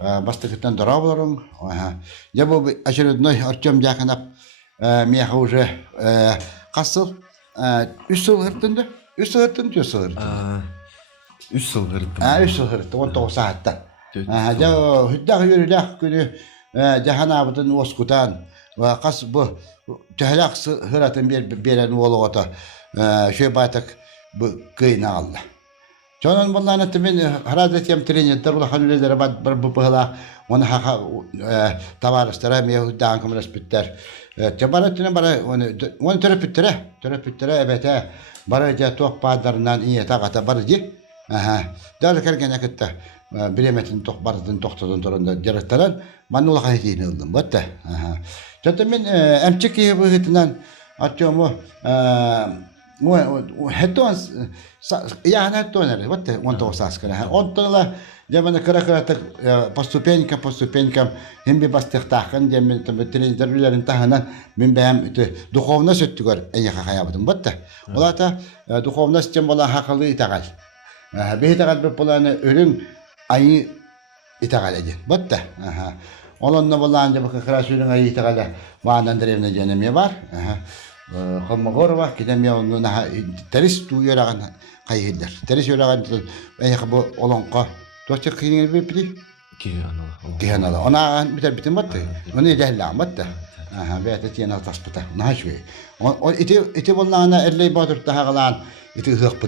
бастыкыттан дорабыларың. Я бұл очередной Артем Дьяконов меха уже қасыл 3 жыл ғырттынды? 3 жыл ғырттынды, 4 жыл ғырттынды? 3 жыл ғырттым. 3 жыл ғыртты, 19 сағатта. Хүддағы үйрілік күні жаханабытын оскутан, қас бұл тәхілік ғыратын берен олы ота шөй байтық бұл күйіні алды. Сонан боллан этти мен харазатем тренер улахан үлелері бір бұпығыла, оны хақа товарыстара, мен ұддан көмірес біттер. Бара түні бара, оны түріп біттірі әбәті, бара жа тоқ бағдарынан ие тағата бары де. Даже кәрген әкетті білеметін тоқ бардың тоқтадың тұрында жарықтаран, мен улахан етейін ұлдым, бұтты. Жаты мен әмчік ие бұғытынан Артему هتون يعني هتون вот он то саскара он то ла جمنا كراكراتك поступенькам هم ببستختاخن جمنا تبتلين دربيلر انتهنا من بهم دخوفنا ستقول أي خيا بدم بته ولا تا دخوفنا ستجمع الله حقلي يتقال به يتقال ببلان أرين أي يتقال أجن بته والله نبلا عند بكراسولنا أي يتقال وعند درينا جنم يبار خمغوروا كده ميا نها تريس تو يراغن قايدر تريس يراغن أي خبو أولانقا توشي خيرين بيبلي كيهنا لا أنا بيت متى أنا جهل متى بيت تينا تصبته نهشوي إتي والله أنا اللي بادر تهغلان إتي هرب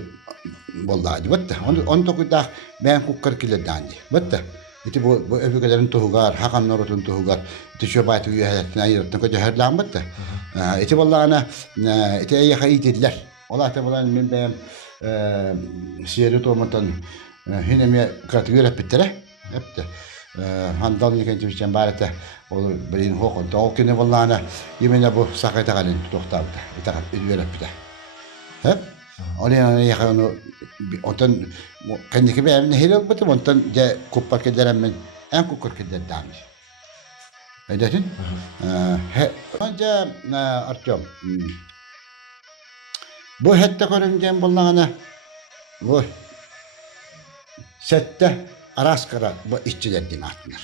والله متى أنت كده بين كوكر كله داني متى إتي بو أبي كده نتوهجار حقن نورة نتوهجار تشوف بايتو يهتناير تنقل جهر لعمته إتي والله أنا إتي أي خيتي دلر والله تبغى من بين سيرته مثلا هنا مية كاتيجورا بتره أبته هندلني كنت في جنبارته وبرين هو كنت أوكي والله أنا يمين أبو ساقي تغلين تختارته يتغل يدور بته هب أنا يخانو أنتن كني كبير من هيلو بتو أنتن جا كوبا كده من أنا كوكر كده دامج أيدتين أنجا أرتيوم بو حتى كورن جنب والله أنا بو ستة أراسكرا بو إشتغل ديناتنا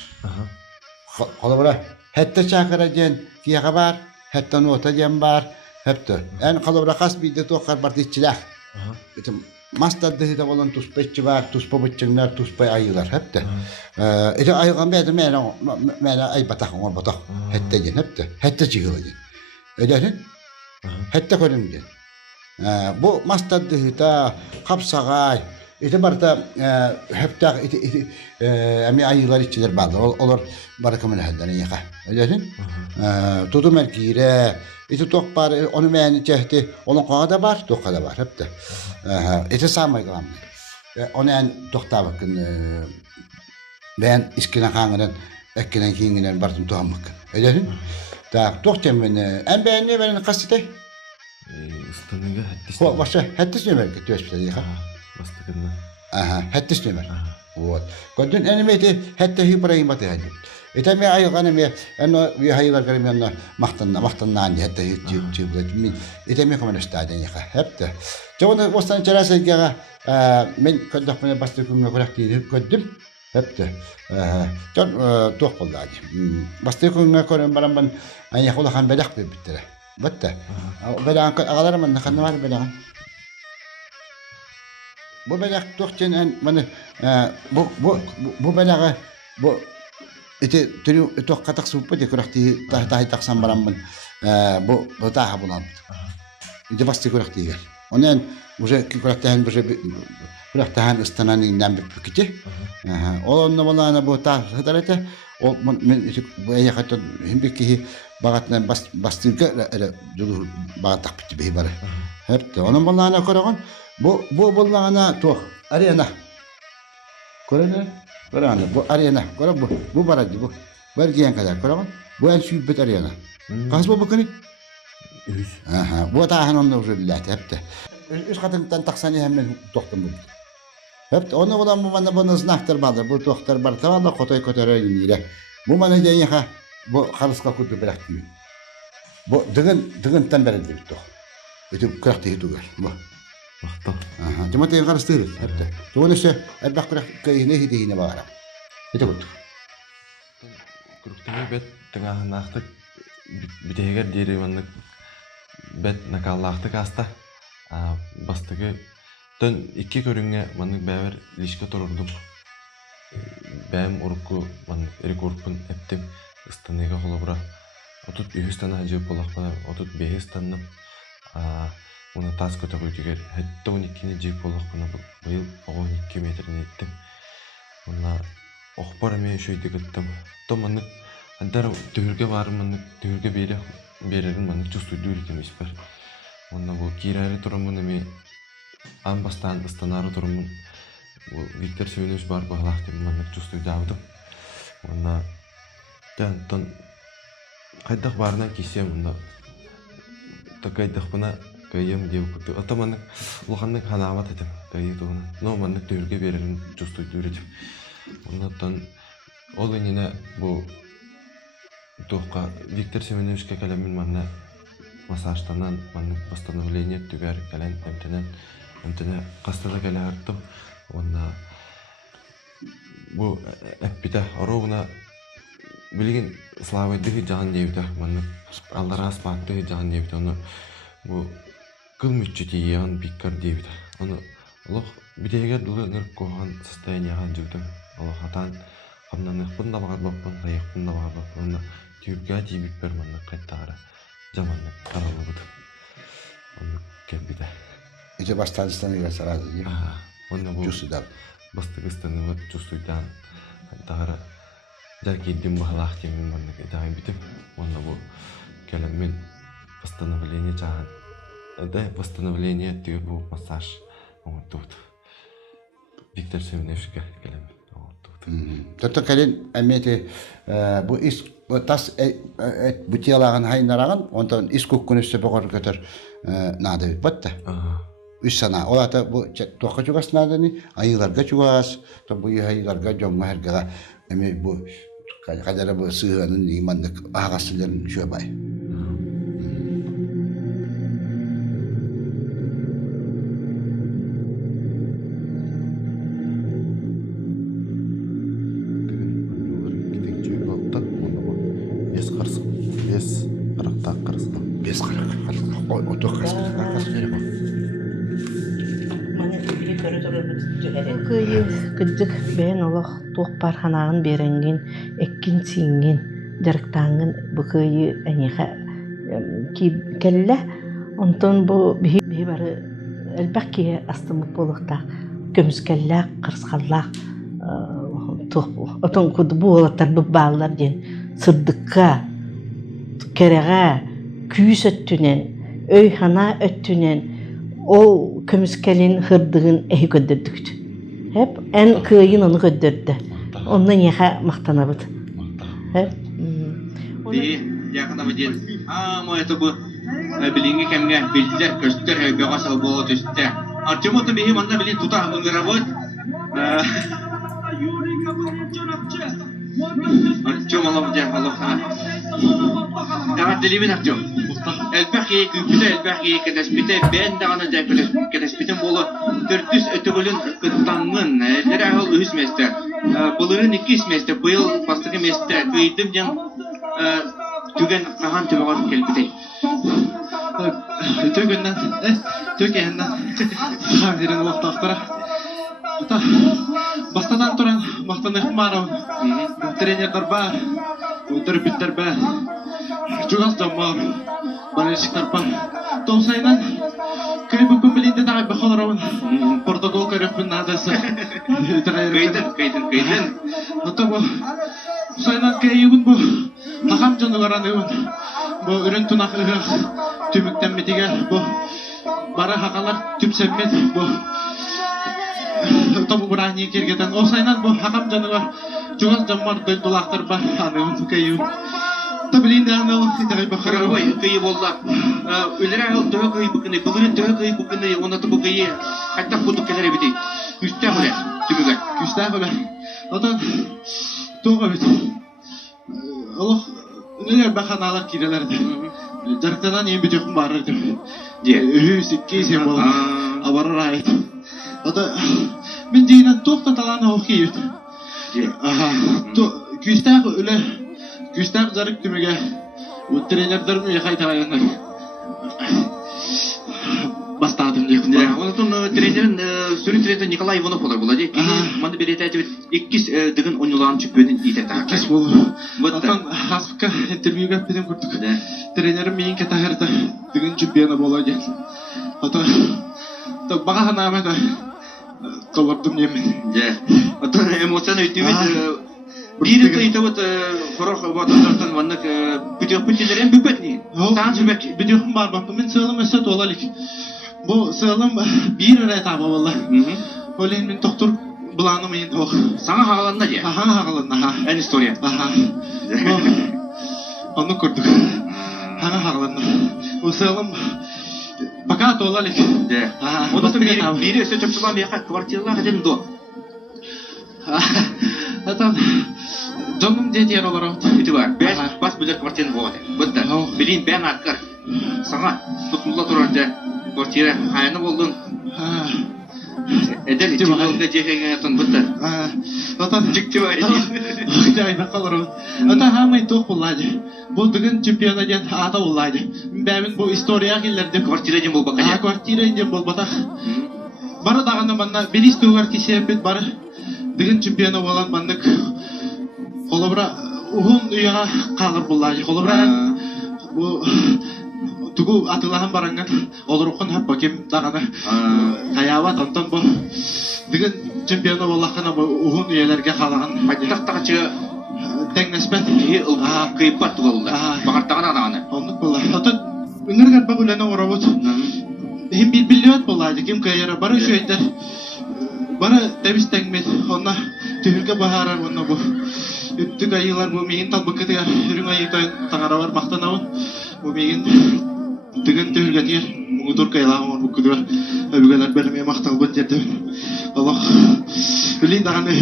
خلاص برا حتى شاكرا جن كي خبر حتى نوتا جنبار هبته أنا خلاص برا خاص بيدو توقع بردي تلاح بتم ماستر ده ده والله توسبي تبار توسبي بتشنر توسبي أيلر هبته إذا أيلر ما أي بتاخ وما بتاخ حتى جن هبته حتى شيء جن إذا حتى كورن جن بو ماستر ده تا خبصة غاي إذا برتا هبته أمي أيلر يشتغل بعض أولر بركة من هذا نيخه إذا تودو مركيرة إذا توقع أنا ما نجحت أنا قاعدة بار توقع بار هبته إذا سامع كلام أنا توقع بكن بين إسكنا خانغنا أكنا كينغنا برضو توهمك إذا تا توقع من أم بيني بين قصته استنى هو وش هتسمع مرك توش بتديها مستقلنا هتسمع مرك وات كنت أنا ميت حتى هي برايم بتهدي إذا ما أيوة أنا مي أنه هاي الكلام أنه مختنا عندي حتى يجيب من إذا ما كمان استعدني خبته جونا وصلنا جلسة جا من كنت أخذنا بس تكون كوركتي قدم هبته جون توقف عادي بس تكون كورن برامن أن يأخذ خان بدخ بتره بته بدأ أغلر من خدنا ما بدأ بو بدأ توقتين أن من بو بدأ بو إتى تريو توقع تقسم بدي كرختي تحت تقسم برامن بو بتاعها بنات إذا بس كرختي قال ونن وجه كرختهن بجه كرختهن استناني نعم بكتة والله والله أنا بتاع هذا ومن أي خطة هم بكيه بعتنا بس تلقى جذور بعت تقبل به بره هبت وانا والله أنا كرهن بو والله أنا توه أرينا كرهنا كرهنا بو أرينا كره بو برد بو برجيان كذا كرهن بو أنشيب بيت أرينا قاس بو بكني بو تاهنا نوجد الله هبته إيش خاطر تنتقصني هم من تختم بو هبت أنا والله مو أنا بنز نختار بعض بو تختار بعض والله قطعي قطعي ينيله مو أنا جاي خا بو خلص كنت بلحتي بو دغن تنبرد بتوه بتو كرختي تقول بو مختار جماعة خلص تيرت هبته تو نشة أربع كره كينه هدي هنا بعرف هتقول Күрүктәге бет тыңаһынаахтык битегер дири маннык бет накаллаахтык аста бастыгы төн икки көрүңе маннык бәбер лишке торурдум. Бәм урку маннык эрик уркун эптим ыстаныга холобура. Отут үһүстана жеп болакпана, отут беһистанным. Уна тас көтөгүтүгер хетте 12-ни жеп болакпана быйыл 12 метрин еттим. Уна охпар эме шөйдүк ыттым. То маннык андар төргө бармын, төргө берерин маннык чувствую экенмис бар. Уна бу кирайры турамын эме амбастан ыстанары турамын. Виктор Семенович бар баглах деп маннык чувствую дабдым. Уна тан кайдак барына кисем уна такайдак бана кайым деп күтү. Ата маннык улганнык ханабат этим. Кайдыгын. Но маннык төргө берерин чувствую этим. Ондан ол инене бу тоққа Виктор Семеновичке кәлемін манна массажтанан манны постановление түгәр кәлен әмтенен қастада кәле арттым. Онда бу әппите оровна билген славайдығы жағын дейбіті манны алдарға спаттығы жағын дейбіті. Оны бу кыл мүтчетейен биккар дейбіті. Оны олық бітеге дұлы ныр коған состоянияған жүгдім. Олық атан қамнан ұқпын да бағар баппын, қайықпын да бағар баппын. Оны түйірге дейбік бір манны қайттағары жаманны қаралы бұды. Оны кәмбіді. İşte baştanıstanı sırada değil. Onu bu Cüssüden. bastıgıstanı ve cüssüden қайттағары жар келдім бағалақ темін манны қайттағын бітіп. Onu bu кәлеммен постановление жағын. Да, постановление түгер bu массаж. Onu tuğdu. Виктор Семеновичке кәлеммен. Тотто калин эмете бу ис тас бутиялаган хайнараган онтон ис көккөнөсө богор көтөр нады батта. Үс сана олата бу тока чугас надани айыларга чугас то бу айыларга жоммарга эме бу кадара бу сыганын имандык агасыларын шөбай. Кыддык бен олох туох барханагын беренген эккин сиңген жарыктангын бу кыйы анеха келле онтон бу бии бары элбакки астымык болукта көмүскеллак кырскаллак туох отон куду бу олаттар бу баалар ден сырдыкка кереге күйүс өттүнен өйхана өттүнен ол көмүскелин хырдыгын эхи көддөрдүктү. Hep en kıyın onu gördürdü. Ondan yaha maqtanabıdı. Hep. Bir yakında bir diyen. Ama это bu bilingi kemge bildiler köster beğasa bol üstte. Artyomotu bihi manda bilin tuta ınıravut. Artyom Allah diye Allah. Evet dilimin Artyom. Elbaki küpüde elbaki kedespite ben de ana da kedespitin bolu 400 ötebölün kıttangın derhal ühüsmeste. Bulurun 2 semester bu yıl pastığı mester kıydım can tügen kahan tübeğat kelbite. Tügenden tügenden sağdirin vakti aktıra. Bastadan turan maqtanık marav. Trenerler var. Ötürüpler var. Jugas damar. Balışıklar var. Tosaydan köy bu bilinde daha bir xalaravın. Portakol karıpın nadası. Kaydın. Hatta bu saydan kayıbın bu. Hakam canıvaran evin. Bu ürün tunak ıhık. Tümükten metiger bu. Bara hakalar tümsemmet bu. Tabu berani kergeten. O saydan bu hakam canıvar. Jugas damar dolaklar var. Anıvın kayıbın. Tabilinde anıl itay bakar. Oy kayı bolla. Ölere al döğü kayı bukını. Bugün döğü kayı bukını. Ona tabu kayı. Hatta kutu kelere biti. Üstte öyle. Tümüge. Üstte öyle. Odan doğru bit. Allah ne bakanalar kirelerdi. Jarıktadan en büyük varırdı. Diye. Hüs iki şey oldu. Avarar ayet. Oda ben dinen tokta talana okuyut. Diye. Aha. To küste öyle Küstaq zarık tümüge. Bu trainerlerim yakay tağayana. Бастадым Да, дегенде. онотон тренерин сүрүн тренер Николай Иванов болар булади. Маны берете айтып иккис дигин ойнуларын чүппөдүн итет таа. Кес бол. Вот Атан хаспка интервьюга педен курдук. Тренерим мен кетахерде деген чемпиона боло ден. Ата та бага ханама да толордум немен. Да. Отон эмоцияны үтүбүт бир кыйта вот хорох батырдан ваннык бүтөпүтүлөрүн бүпөтни. Таан сүбөк. Бидиохум бар бапы мен сылым өсөт олалик. Бу сылым бир этабы болла. Олен мен доктор буланы мен ох. Саңа хагаланна же. Аха хагаланна ха. Эн история. Аха. Onu kurduk. Hana hagalанна. Bu sılım пока толалик. Да. Онотон бири өсө чөпчүлан бияка квартиралар дедим до. Атан жонум дедер олар. Үтү бар. Бас бүлөр квартираны болады. Вот да. Билин бен аккар. Саңа тутулла турарда квартира хайны болдун. Эдер жигөлгө жегенге тон вот да. Атан Жикти бар. Жайна калыр. Ата хамай ток буллады. Бу бүгүн чемпиона ден ата буллайды. Бәмин бу история келерде Квартира дем болбак А же. квартира инде болбата. Бары даганы манна билистөгөр кисепет бары. Деген чемпиона болан мандык. Холобра ухун уяга калыр буллайды. Холобра бу тугу атылахан баранган олорукун хаппа кем даганы каява тантан бу. Деген чемпиона боллакана бу ухун уяларга калаган Айтактагычы теңнеспет. кыйпат болду. Багартаган ананы. Ондук болла. Ата үңөргөр багулана оробот. Hem bir bilyot bollaydı kim kayara barı şöyle barı demiş tengmet ona tühürge baharar ona bu üttük ayılar bu meyin talbıkı diyor ürün ayı tangara var maktan avun bu meyin tügün tühürge diyor mudur kayla var bu kudur öbügeler benim emaktal bu derdi Allah bilin daha ne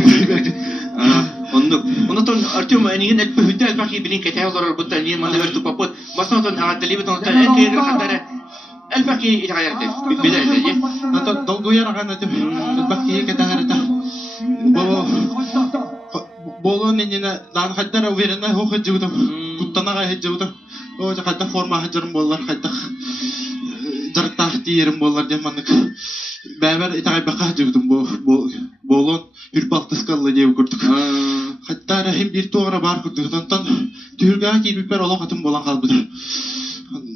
Ондук. Онотон Артем энигин этпе хүтэ баки билин кете олор бутта ни манда берту папот. Басонтон агатливит онтан энкер хатары элбаки итаярды. Билер же. Ата долго яраган атып бакие кетагарда болон ненене дан хаттара уверена хохо жуду куттанага хеджуду о жакта форма хажырым боллар кайта жартах тиерим боллар деманык бәбер итагай бака жудум болон үрпалтыскаллы деп көрдүк хаттара хем бир тоора бар көрдүк тантан түргө кирип бер оло катым болан калбыды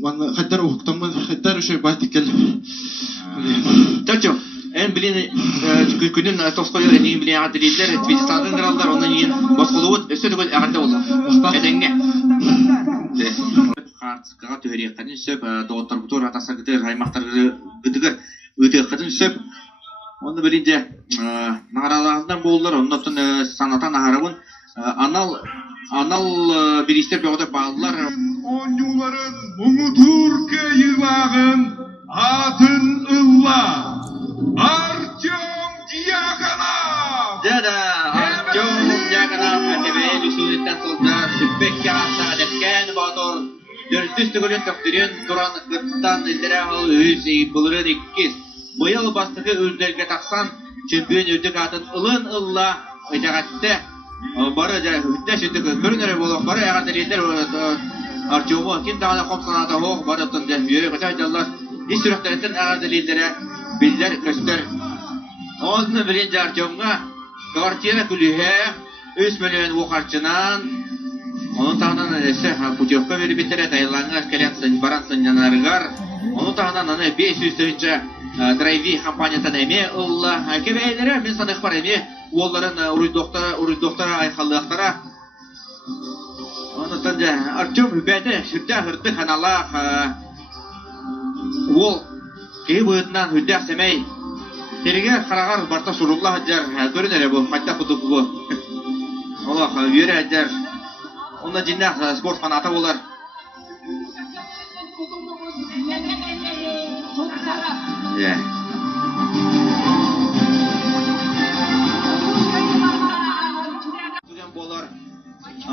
Ван хаттар ухтамын хаттар шөй байтыкел Тачо. Эн билин күнүн Толстой энигин билин агатилиттер Твиттерден гралдар онун ийин баскылыбыт өсөдөгөл агатта болду. Эдеңге. Картка төһөрий каны сөп доктор бутур атасагыты раймактар гыдыгы өтө катын сөп. Оны билинде наралардан болдулар. Онтон санатан агарабын анал биристер бөгөтө баалар. Oyuncuların Umudur Kıyıvağın adın ılla Artyom Diakonov. Dada, Artyom Diakonov ATV Lüsüyetten sonra sübbek yarasa adetken bator. Dörtüs tügülün töktürün duran gırttan ildere al üz bulurun ikkiz. Bu yıl bastığı ülderge taksan çempiyon ödük adın ılın ılla ödagatte. Barı da hüddeş ödük görünür bulup barı yagadırıydır Artyom'u kim dağına komsanata hoğ barıttın de yürü kaçaydılar. İş sürüklerin ağadırıydıra biller göster. Onu birinci Artyom'a kvartira külühe 3 milyon vukarçınan onun tağından ese putevka verip bitere Tayland'a kelen baransın yanargar. Onun tağından anı 500 tövünce drive kampanyasına eme Allah kebeylere men sana ihbar eme onların uruy doktora aykallıqtara Ondan da Artyom hübede hüdde hırdı kanala ol key boyutundan hüdde semey terige karagar barta surullah hajar görünere bu hatta kutup bu Allah yürü hajar onda cinna spor fanata olar ya bolar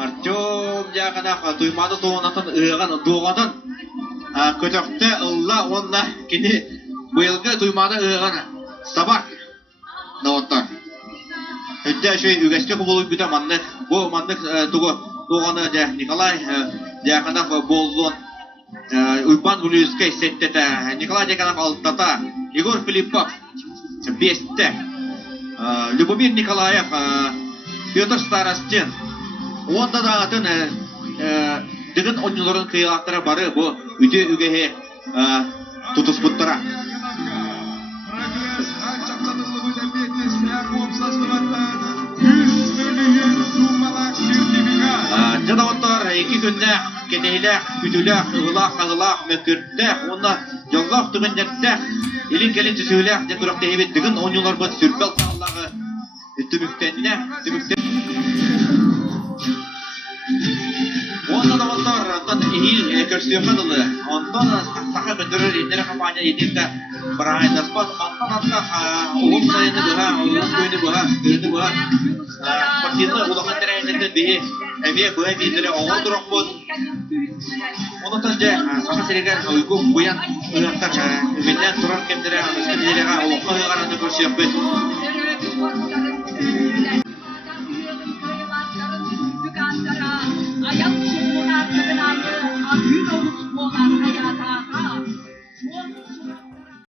Artyom Diakonov tuymады тоғанатын ыған доғатын көтөкті ұлла онна кені бұйылғы туймады ыған сабар дауыттар. Үтті шөй үгәске құбылып бүті мандық, бұл мандық тұғы туғаны да Николай Дьяконов болдун Уйпан Гулюскай сеттета Николай Дьяконов алтата Егор Филиппов бесте Любомир Николаев Петр Старостин онда да атын дигин оннолорун кыйлактара бары бу үтө үгеhe тутуспуттара Жадаваттар екі күнде кетейлек, күтілек, ұғылақ, ағылақ, мөкірдек, онда жоллақ түгіндердек, елін келін түсілек, де тұрақта ебет дігін оңылар бұд сүрбел сағылағы түміктенне, Онда да олар антон ehil көрсөкадылы. Онтон саха көтөрөр индер компания идинде барайда спот антон атка улум сайыны буга, улум көйдү буга, көйдү буга. Партизан улахан тереңденде бие, эме буга бидере оңол турак бот. Онтон же саха серегер уйгу буян уяктар менен турар кемдере, аныскы билерга улукка уйгараны көрсөкпөт.